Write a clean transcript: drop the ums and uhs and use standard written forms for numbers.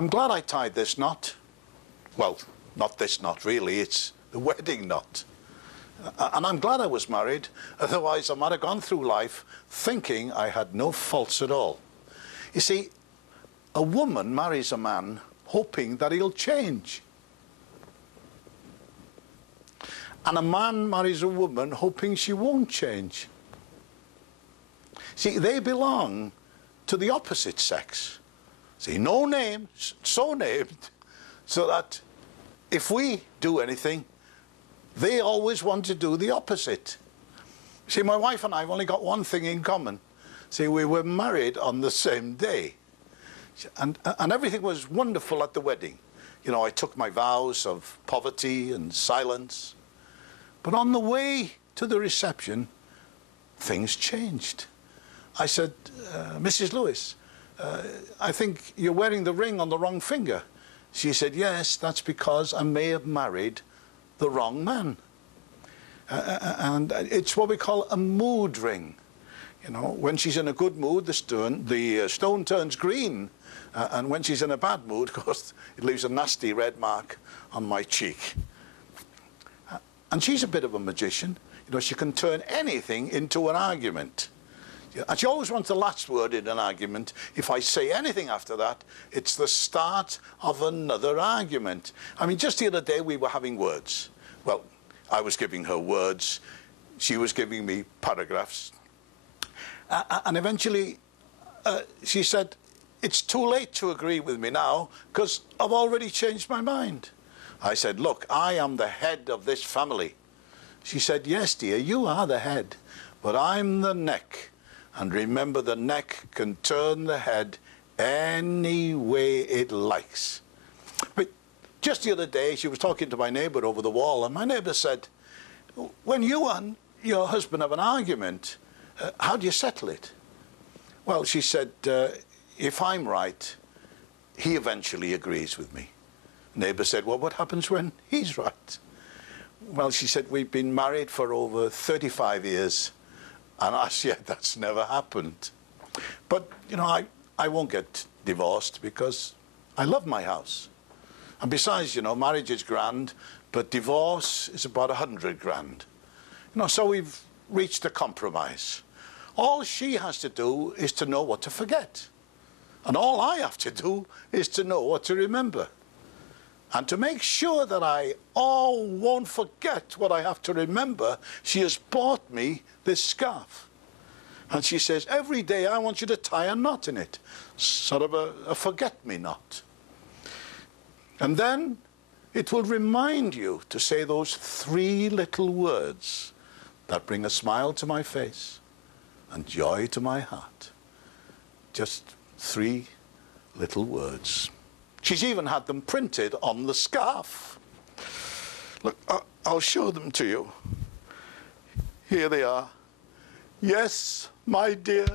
I'm glad I tied this knot. Well, not this knot really, it's the wedding knot. And I'm glad I was married, otherwise I might have gone through life thinking I had no faults at all. You see, a woman marries a man hoping that he'll change. And a man marries a woman hoping she won't change. See, they belong to the opposite sex. See, no name, so named, so that if we do anything, they always want to do the opposite. See, my wife and I have only got one thing in common. See, we were married on the same day. And everything was wonderful at the wedding. You know, I took my vows of poverty and silence. But on the way to the reception, things changed. I said, Mrs. Lewis, I think you're wearing the ring on the wrong finger. She said, yes, that's because I may have married the wrong man. And it's what we call a mood ring. You know, when she's in a good mood, the stone turns green. And when she's in a bad mood, of course, it leaves a nasty red mark on my cheek. And she's a bit of a magician. You know, she can turn anything into an argument. And she always wants the last word in an argument. If I say anything after that, it's the start of another argument. I mean, just the other day we were having words. Well, I was giving her words. She was giving me paragraphs. And eventually she said, it's too late to agree with me now because I've already changed my mind. I said, look, I am the head of this family. She said, yes, dear, you are the head, but I'm the neck. And remember, the neck can turn the head any way it likes. But just the other day, she was talking to my neighbour over the wall, and my neighbour said, when you and your husband have an argument, how do you settle it? Well, she said, if I'm right, he eventually agrees with me. Neighbour said, well, what happens when he's right? Well, she said, we've been married for over 35 years, and as yet that's never happened. But, you know, I won't get divorced because I love my house. And besides, you know, marriage is grand, but divorce is about 100 grand. You know, so we've reached a compromise. All she has to do is to know what to forget. And all I have to do is to know what to remember. And to make sure that I won't forget what I have to remember, she has bought me this scarf. And she says, every day I want you to tie a knot in it, sort of a forget-me-not. And then it will remind you to say those 3 little words that bring a smile to my face and joy to my heart. Just 3 little words. She's even had them printed on the scarf. Look, I'll show them to you. Here they are. Yes, my dear.